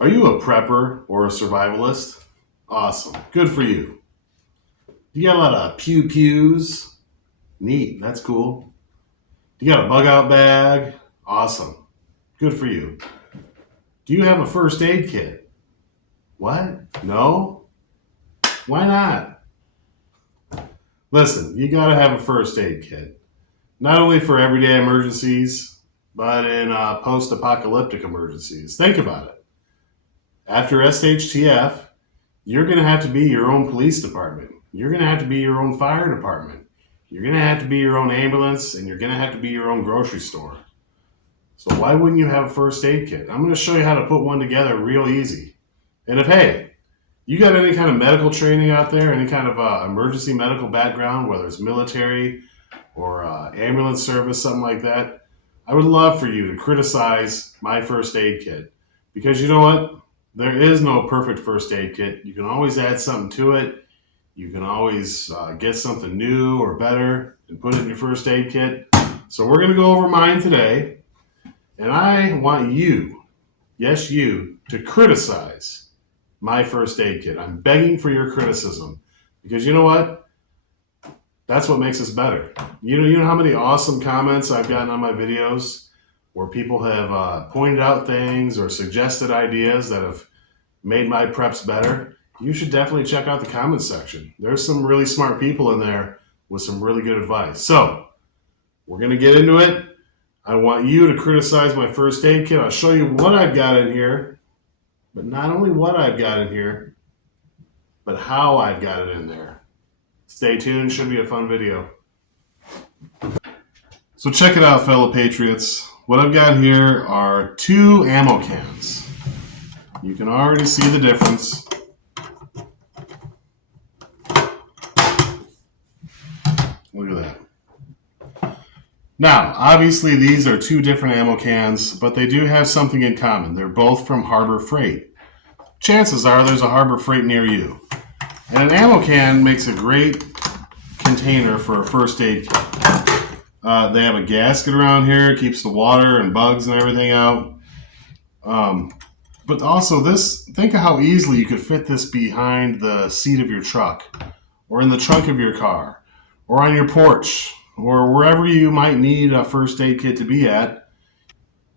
Are you a prepper or a survivalist? Awesome. Good for you. You got a lot of pew pews? Neat. That's cool. You got a bug out bag? Awesome. Good for you. Do you have a first aid kit? What? No? Why not? Listen, you got to have a first aid kit. Not only for everyday emergencies, but in post apocalyptic emergencies. Think about it. After SHTF, you're going to have to be your own police department. You're going to have to be your own fire department. You're going to have to be your own ambulance, and you're going to have to be your own grocery store. So why wouldn't you have a first aid kit? I'm going to show you how to put one together real easy. And if, hey, you got any kind of medical training out there, any kind of emergency medical background, whether it's military or ambulance service, something like that, I would love for you to criticize my first aid kit. Because you know what? There is no perfect first aid kit. You can always add something to it. You can always get something new or better and put it in your first aid kit. So we're going to go over mine today. And I want you, yes, you, to criticize my first aid kit. I'm begging for your criticism. Because you know what? That's what makes us better. You know how many awesome comments I've gotten on my videos where people have pointed out things or suggested ideas that have made my preps better? You should definitely check out the comments section. There's some really smart people in there with some really good advice. So we're going to get into it. I want you to criticize my first aid kit. I'll show you what I've got in here, but not only what I've got in here, but how I've got it in there. Stay tuned. Should be a fun video. So check it out, fellow patriots. What I've got here are 2 ammo cans. You can already see the difference. Look at that. Now, obviously these are 2 different ammo cans, but they do have something in common. They're both from Harbor Freight. Chances are there's a Harbor Freight near you. And an ammo can makes a great container for a first aid kit. They have a gasket around here. It keeps the water and bugs and everything out. But also think of how easily you could fit this behind the seat of your truck or in the trunk of your car or on your porch or wherever you might need a first aid kit to be at.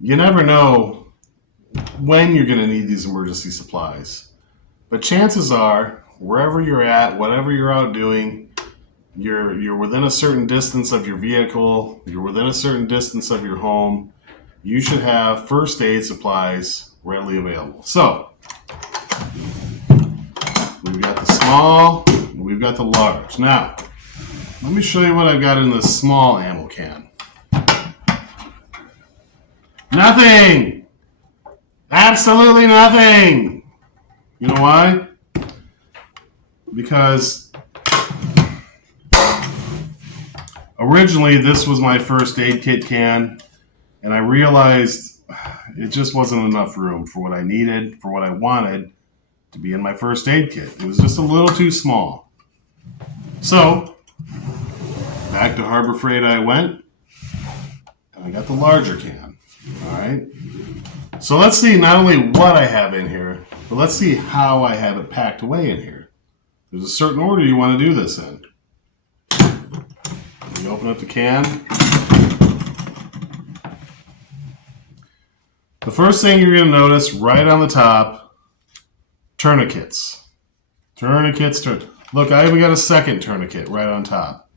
You never know when you're going to need these emergency supplies. But chances are, wherever you're at, whatever you're out doing, you're within a certain distance of your vehicle, you're within a certain distance of your home, you should have first aid supplies readily available. So, we've got the small, and we've got the large. Now, let me show you what I've got in this small ammo can. Nothing! Absolutely nothing! You know why? Because originally this was my first aid kit can, and I realized it just wasn't enough room for what I needed, for what I wanted to be in my first aid kit. It was just a little too small. So, back to Harbor Freight I went, and I got the larger can. All right? So let's see not only what I have in here, but let's see how I have it packed away in here. There's a certain order you want to do this in. You open up the can. The first thing you're going to notice right on the top, tourniquets. Tourniquets. Look, I even got a second tourniquet right on top,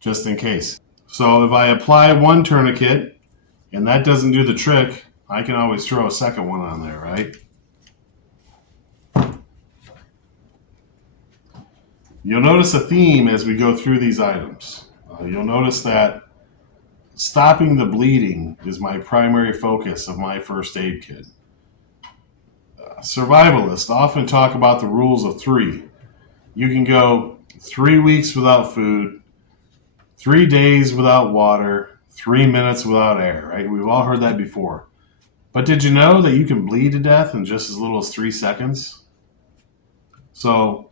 just in case. So if I apply one tourniquet and that doesn't do the trick, I can always throw a second one on there, right? You'll notice a theme as we go through these items. You'll notice that stopping the bleeding is my primary focus of my first aid kit. Survivalists often talk about the rules of 3. You can go 3 weeks without food, 3 days without water, 3 minutes without air, right? We've all heard that before. But did you know that you can bleed to death in just as little as 3 seconds? So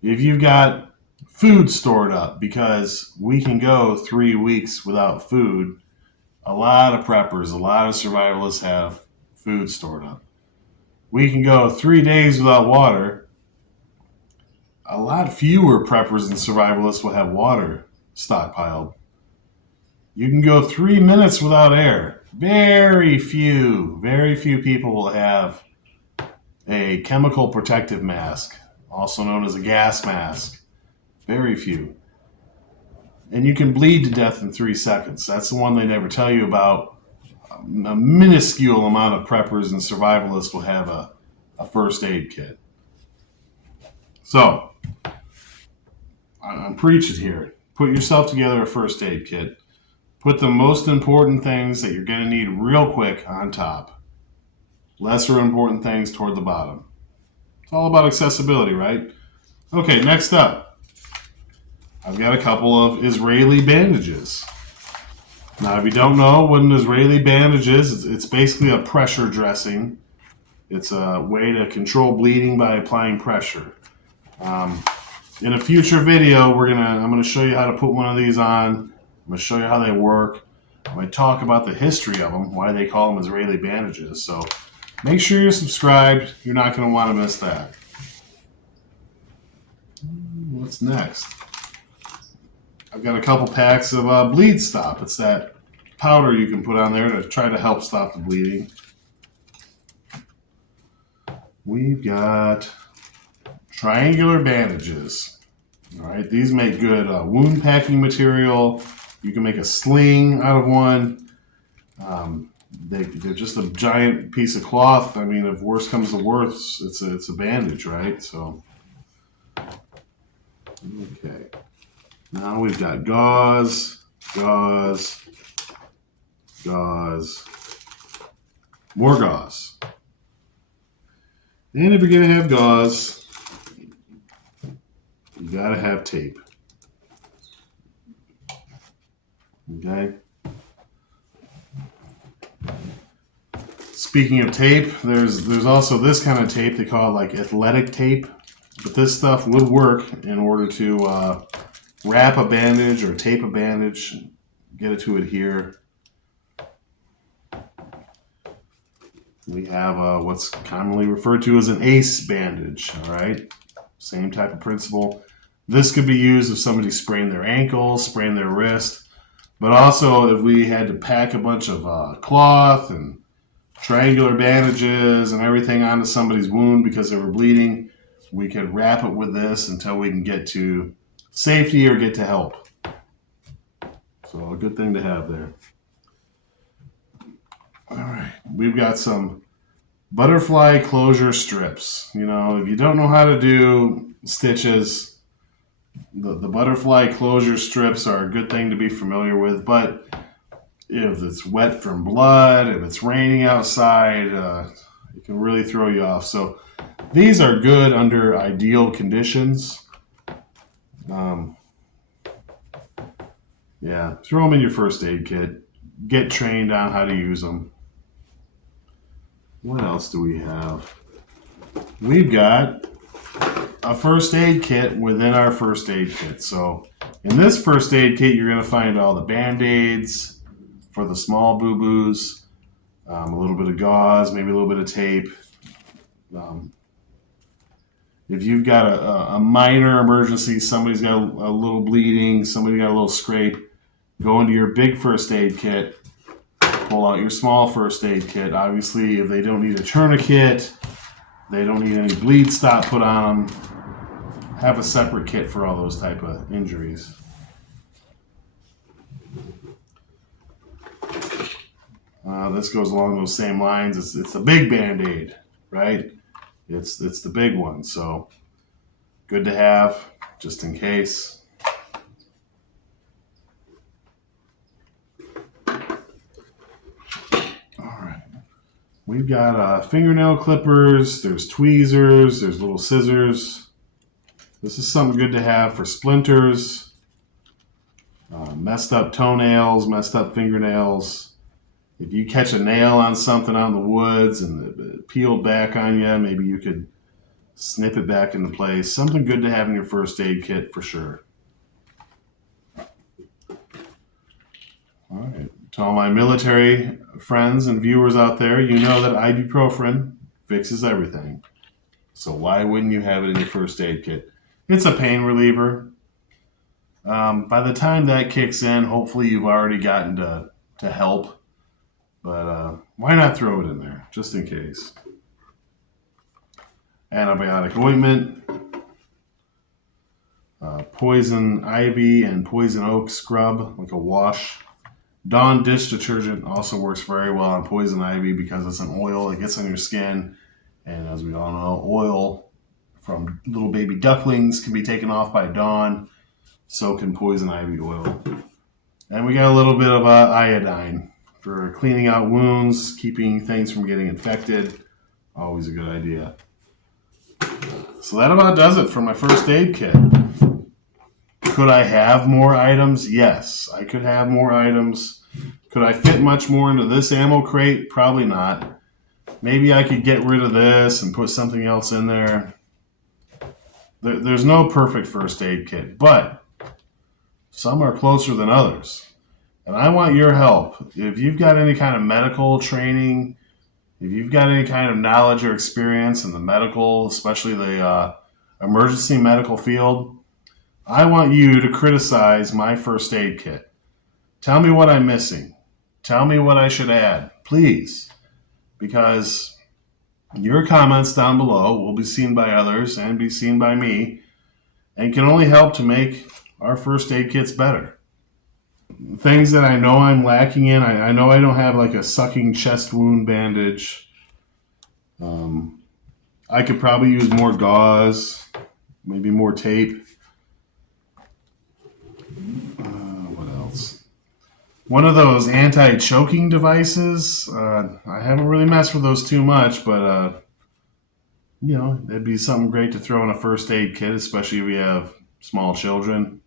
if you've got food stored up, because we can go 3 weeks without food, a lot of preppers, a lot of survivalists have food stored up. we can go 3 days without water. A lot fewer preppers and survivalists will have water stockpiled. You can go 3 minutes without air. Very few people will have a chemical protective mask, also known as a gas mask. Very few. And you can bleed to death in 3 seconds. That's the one they never tell you about. A minuscule amount of preppers and survivalists will have a first aid kit. So, I'm preaching here. Put yourself together a first aid kit. Put the most important things that you're going to need real quick on top. Lesser important things toward the bottom. It's all about accessibility, right? Okay, next up. I've got a couple of Israeli bandages. Now, if you don't know what an Israeli bandage is, it's basically a pressure dressing. It's a way to control bleeding by applying pressure. In a future video, I'm gonna show you how to put one of these on. I'm going to show you how they work. I'm going to talk about the history of them, why they call them Israeli bandages. So make sure you're subscribed. You're not going to want to miss that. What's next? I've got a couple packs of Bleed Stop. It's that powder you can put on there to try to help stop the bleeding. We've got triangular bandages. All right, these make good wound packing material. You can make a sling out of one. They're just a giant piece of cloth. I mean, if worse comes to worse, it's a bandage, right? So, okay. Now we've got gauze, more gauze. And if you're going to have gauze, you got to have tape. Okay. Speaking of tape, there's also this kind of tape. They call it like athletic tape. But this stuff would work in order to wrap a bandage or tape a bandage, get it to adhere. We have what's commonly referred to as an ACE bandage. All right. Same type of principle. This could be used if somebody sprained their ankle, sprained their wrist. But also, if we had to pack a bunch of cloth and triangular bandages and everything onto somebody's wound because they were bleeding, we could wrap it with this until we can get to safety or get to help. So a good thing to have there. All right, we've got some butterfly closure strips. You know, if you don't know how to do stitches, the butterfly closure strips are a good thing to be familiar with, but if it's wet from blood, if it's raining outside, it can really throw you off. So these are good under ideal conditions. Yeah, throw them in your first aid kit. Get trained on how to use them. What else do we have? We've got a first aid kit within our first aid kit. So in this first aid kit, you're going to find all the Band-Aids for the small boo-boos, a little bit of gauze, maybe a little bit of tape. If you've got a minor emergency, somebody's got a little bleeding, somebody got a little scrape, go into your big first aid kit, pull out your small first aid kit. Obviously, if they don't need a tourniquet, they don't need any bleed stop put on them, have a separate kit for all those type of injuries. This goes along those same lines. It's the big Band-Aid, right? It's the big one. So good to have just in case. All right. We've got fingernail clippers. There's tweezers. There's little scissors. This is something good to have for splinters, messed up toenails, messed up fingernails. If you catch a nail on something out in the woods and it peeled back on you, maybe you could snip it back into place. Something good to have in your first aid kit for sure. All right. To all my military friends and viewers out there, you know that ibuprofen, fixes everything. So why wouldn't you have it in your first aid kit? It's a pain reliever. By the time that kicks in, hopefully you've already gotten to help. But why not throw it in there, just in case? Antibiotic ointment, poison ivy and poison oak scrub, like a wash. Dawn dish detergent also works very well on poison ivy because it's an oil. It gets on your skin. And as we all know, oil from little baby ducklings can be taken off by Dawn. So can poison ivy oil. And we got a little bit of iodine for cleaning out wounds, keeping things from getting infected. Always a good idea. So that about does it for my first aid kit. Could I have more items? Yes, I could have more items. Could I fit much more into this ammo crate? Probably not. Maybe I could get rid of this and put something else in there. There's no perfect first aid kit, but some are closer than others. And I want your help. If you've got any kind of medical training, if you've got any kind of knowledge or experience in the medical, especially the emergency medical field, I want you to criticize my first aid kit. Tell me what I'm missing. Tell me what I should add, please. Because your comments down below will be seen by others and be seen by me and can only help to make our first aid kits better. Things that I know I'm lacking in, I know I don't have like a sucking chest wound bandage. I could probably use more gauze, maybe more tape. What else? One of those anti-choking devices. I haven't really messed with those too much, but that'd be something great to throw in a first aid kit, especially if you have small children.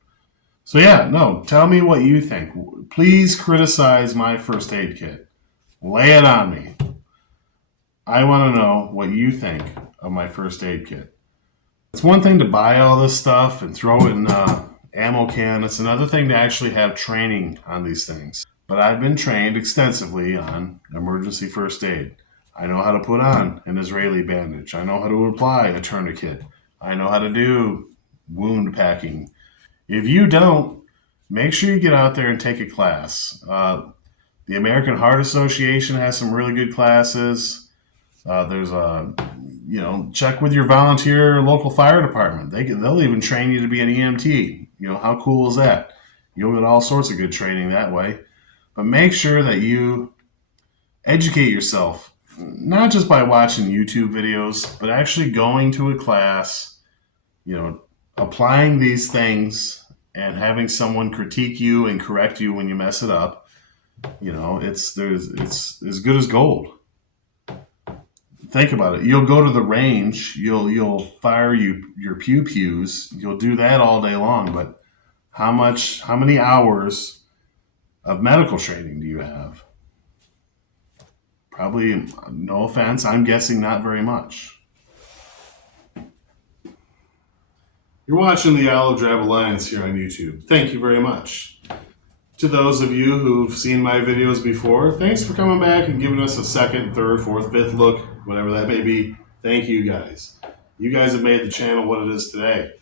So tell me what you think. Please criticize my first aid kit. Lay it on me. I want to know what you think of my first aid kit. It's one thing to buy all this stuff and throw it in an ammo can. It's another thing to actually have training on these things. But I've been trained extensively on emergency first aid. I know how to put on an Israeli bandage. I know how to apply a tourniquet. I know how to do wound packing. If you don't, make sure you get out there and take a class. The American Heart Association has some really good classes. There's check with your volunteer local fire department. They'll even train you to be an EMT. How cool is that? You'll get all sorts of good training that way. But make sure that you educate yourself, not just by watching YouTube videos, but actually going to a class, applying these things and having someone critique you and correct you when you mess it up. It's as good as gold. Think about it. You'll go to the range, you'll fire your pew-pews, you'll do that all day long, but how many hours of medical training do you have? Probably, no offense, I'm guessing not very much. You're watching the Olive Drab Alliance here on YouTube. Thank you very much. To those of you who've seen my videos before, thanks for coming back and giving us a second, third, fourth, fifth look, whatever that may be. Thank you guys. You guys have made the channel what it is today.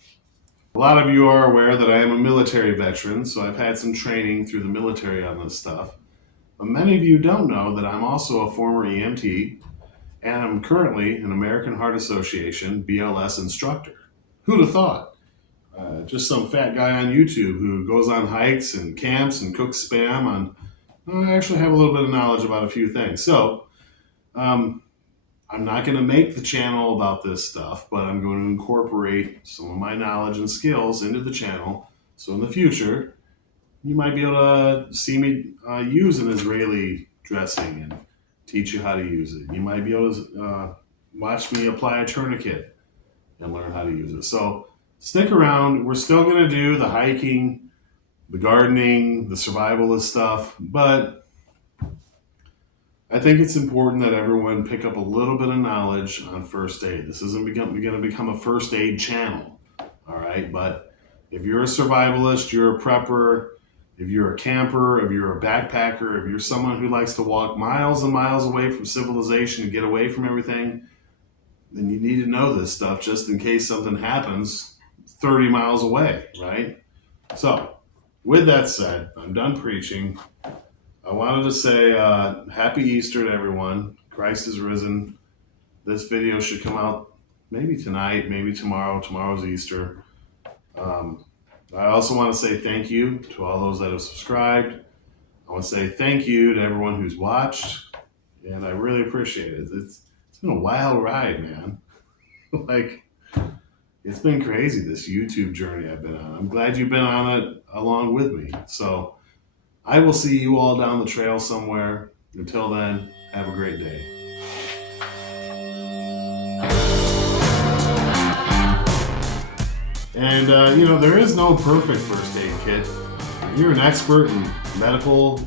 A lot of you are aware that I am a military veteran, so I've had some training through the military on this stuff. But many of you don't know that I'm also a former EMT, and I'm currently an American Heart Association BLS instructor. Who'd have thought? Just some fat guy on YouTube who goes on hikes and camps and cooks spam I actually have a little bit of knowledge about a few things. So, I'm not going to make the channel about this stuff, but I'm going to incorporate some of my knowledge and skills into the channel. So in the future, you might be able to see me use an Israeli dressing and teach you how to use it. You might be able to watch me apply a tourniquet and learn how to use it. So stick around. We're still going to do the hiking, the gardening, the survivalist stuff, but I think it's important that everyone pick up a little bit of knowledge on first aid. This isn't going to become a first aid channel, all right? But if you're a survivalist, you're a prepper, if you're a camper, if you're a backpacker, if you're someone who likes to walk miles and miles away from civilization and get away from everything, And you need to know this stuff just in case something happens 30 miles away, right? So, with that said, I'm done preaching. I wanted to say Happy Easter to everyone. Christ is risen. This video should come out maybe tonight, maybe tomorrow. Tomorrow's Easter. I also want to say thank you to all those that have subscribed. I want to say thank you to everyone who's watched, and I really appreciate it. It's been a wild ride, man. Like, it's been crazy, this YouTube journey I've been on. I'm glad you've been on it along with me. So I will see you all down the trail somewhere. Until then, have a great day. And, there is no perfect first aid kit. If you're an expert in medical